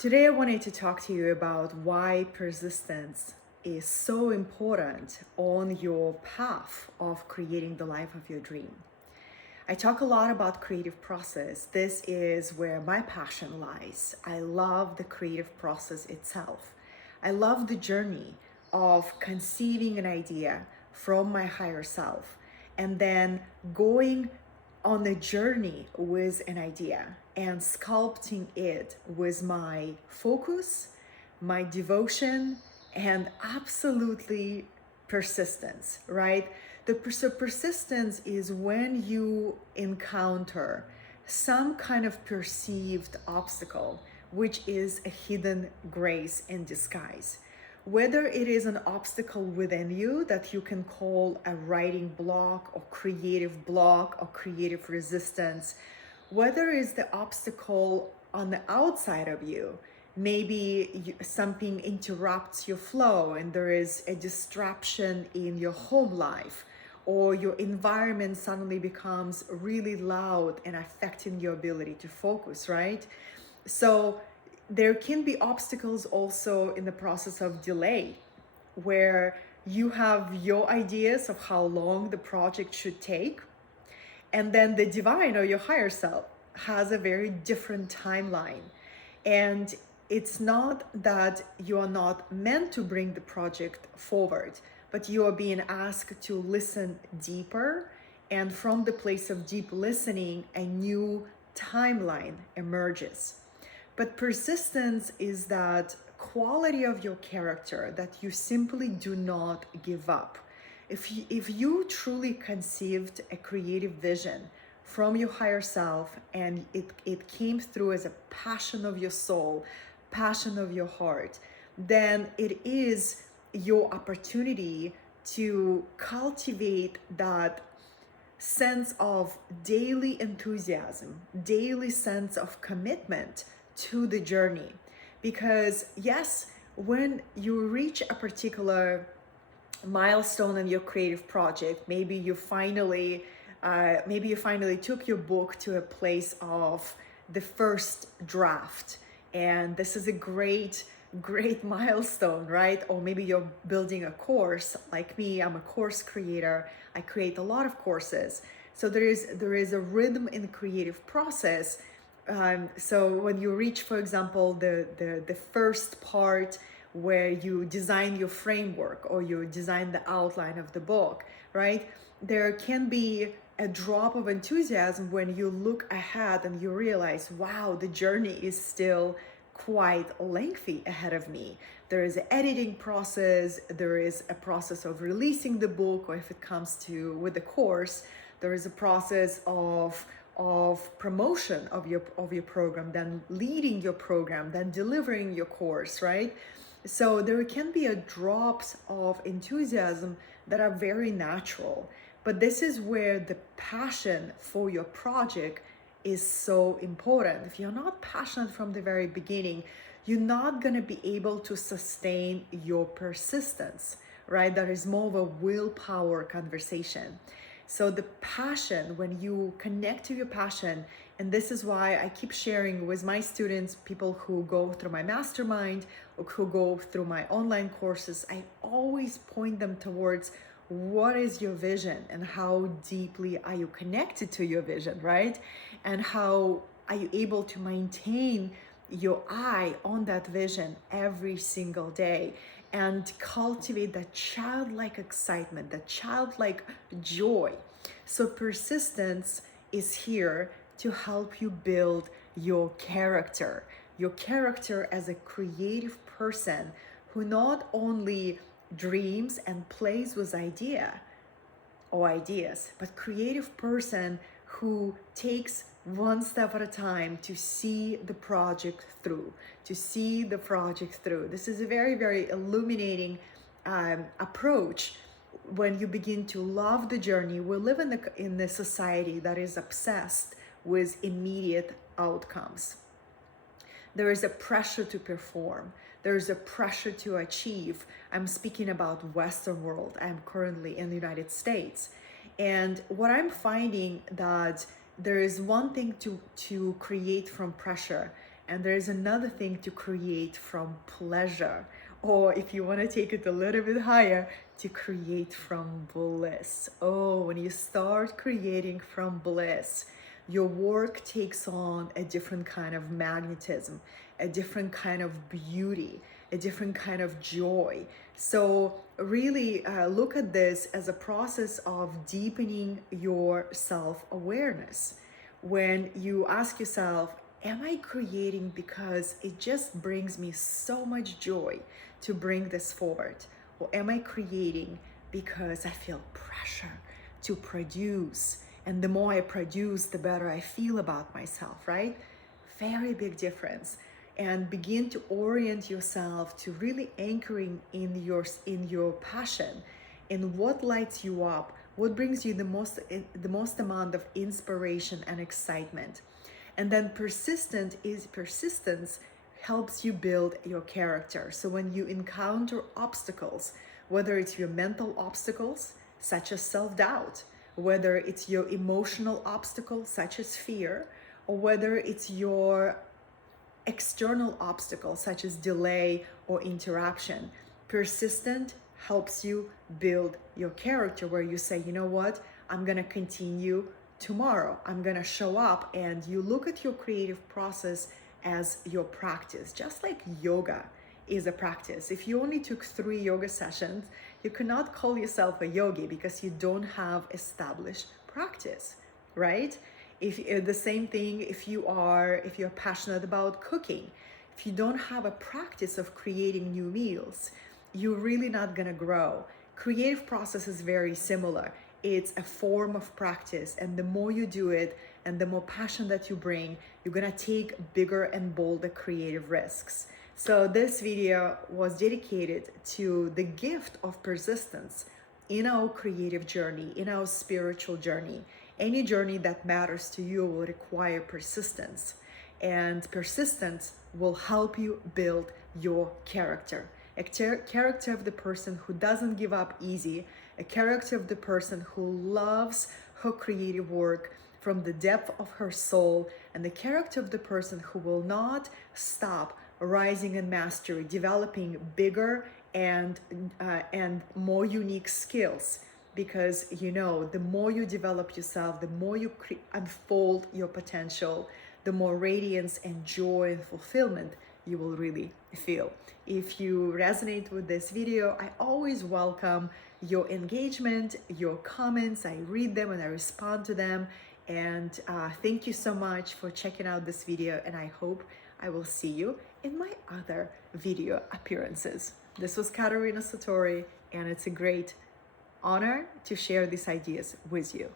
Today, I wanted to talk to you about why persistence is so important on your path of creating the life of your dream. I talk a lot about creative process. This is where my passion lies. I love the creative process itself. I love the journey of conceiving an idea from my higher self and then going on a journey with an idea and sculpting it with my focus, my devotion, and absolutely persistence, right? So persistence is when you encounter some kind of perceived obstacle, which is a hidden grace in disguise. Whether it is an obstacle within you that you can call a writing block or creative resistance, whether it's the obstacle on the outside of you, maybe something interrupts your flow and there is a disruption in your home life, or your environment suddenly becomes really loud and affecting your ability to focus, right? So there can be obstacles also in the process of delay, where you have your ideas of how long the project should take, and then the divine or your higher self has a very different timeline. And it's not that you are not meant to bring the project forward, but you are being asked to listen deeper. And from the place of deep listening, a new timeline emerges. But persistence is that quality of your character that you simply do not give up. If you truly conceived a creative vision from your higher self and it came through as a passion of your soul, passion of your heart, then it is your opportunity to cultivate that sense of daily enthusiasm, daily sense of commitment to the journey. Because yes, when you reach a particular milestone in your creative project, maybe you finally took your book to a place of the first draft, and this is a great milestone, right? Or maybe you're building a course. Like me, I'm a course creator. I create a lot of courses. So there is a rhythm in the creative process. So when you reach, for example, the first part where you design your framework or you design the outline of the book, right? There can be a drop of enthusiasm when you look ahead and you realize, wow, the journey is still quite lengthy ahead of me. There is an editing process, there is a process of releasing the book, or if it comes to with the course, there is a process of promotion of your program, then leading your program, then delivering your course, right? So there can be a drops of enthusiasm that are very natural, but this is where the passion for your project is so important. If you're not passionate from the very beginning, you're not going to be able to sustain your persistence, right? That is more of a willpower conversation. So the passion, when you connect to your passion, and this is why I keep sharing with my students, people who go through my mastermind or who go through my online courses, I always point them towards what is your vision and how deeply are you connected to your vision, right? And how are you able to maintain your eye on that vision every single day and cultivate that childlike excitement, that childlike joy. So persistence is here to help you build your character as a creative person who not only dreams and plays with ideas, but creative person who takes one step at a time to see the project through, This is a very, very illuminating approach when you begin to love the journey. We live in a society that is obsessed with immediate outcomes. There is a pressure to perform. There is a pressure to achieve. I'm speaking about Western world. I'm currently in the United States. And what I'm finding that there is one thing to create from pressure, And there is another thing to create from pleasure, or if you want to take it a little bit higher, to create from bliss. Oh, when you start creating from bliss, your work takes on a different kind of magnetism, a different kind of beauty, a different kind of joy. So really look at this as a process of deepening your self-awareness. When you ask yourself, am I creating because it just brings me so much joy to bring this forward? Or am I creating because I feel pressure to produce? And the more I produce, the better I feel about myself, right? Very big difference. And begin to orient yourself to really anchoring in your passion, in what lights you up, what brings you the most amount of inspiration and excitement. And then persistence helps you build your character. So when you encounter obstacles, whether it's your mental obstacles, such as self-doubt, whether it's your emotional obstacles, such as fear, or whether it's your external obstacles, such as delay or interruption, persistent helps you build your character, where you say, you know what, I'm gonna continue tomorrow. I'm gonna show up, and you look at your creative process as your practice, just like yoga is a practice. If you only took 3 yoga sessions, you cannot call yourself a yogi because you don't have established practice, right? If the same thing, if you're passionate about cooking, if you don't have a practice of creating new meals, you're really not gonna grow. Creative process is very similar. It's a form of practice, and the more you do it and the more passion that you bring, you're gonna take bigger and bolder creative risks. So this video was dedicated to the gift of persistence in our creative journey, in our spiritual journey. Any journey that matters to you will require persistence, and persistence will help you build your character. A character of the person who doesn't give up easy, a character of the person who loves her creative work from the depth of her soul, and the character of the person who will not stop rising in mastery, developing bigger and more unique skills. Because the more you develop yourself, the more you unfold your potential, the more radiance and joy and fulfillment you will really feel. If you resonate with this video, I always welcome your engagement, your comments. I read them and I respond to them. And thank you so much for checking out this video, and I hope I will see you in my other video appearances. This was Katerina Satori, and it's a great honor to share these ideas with you.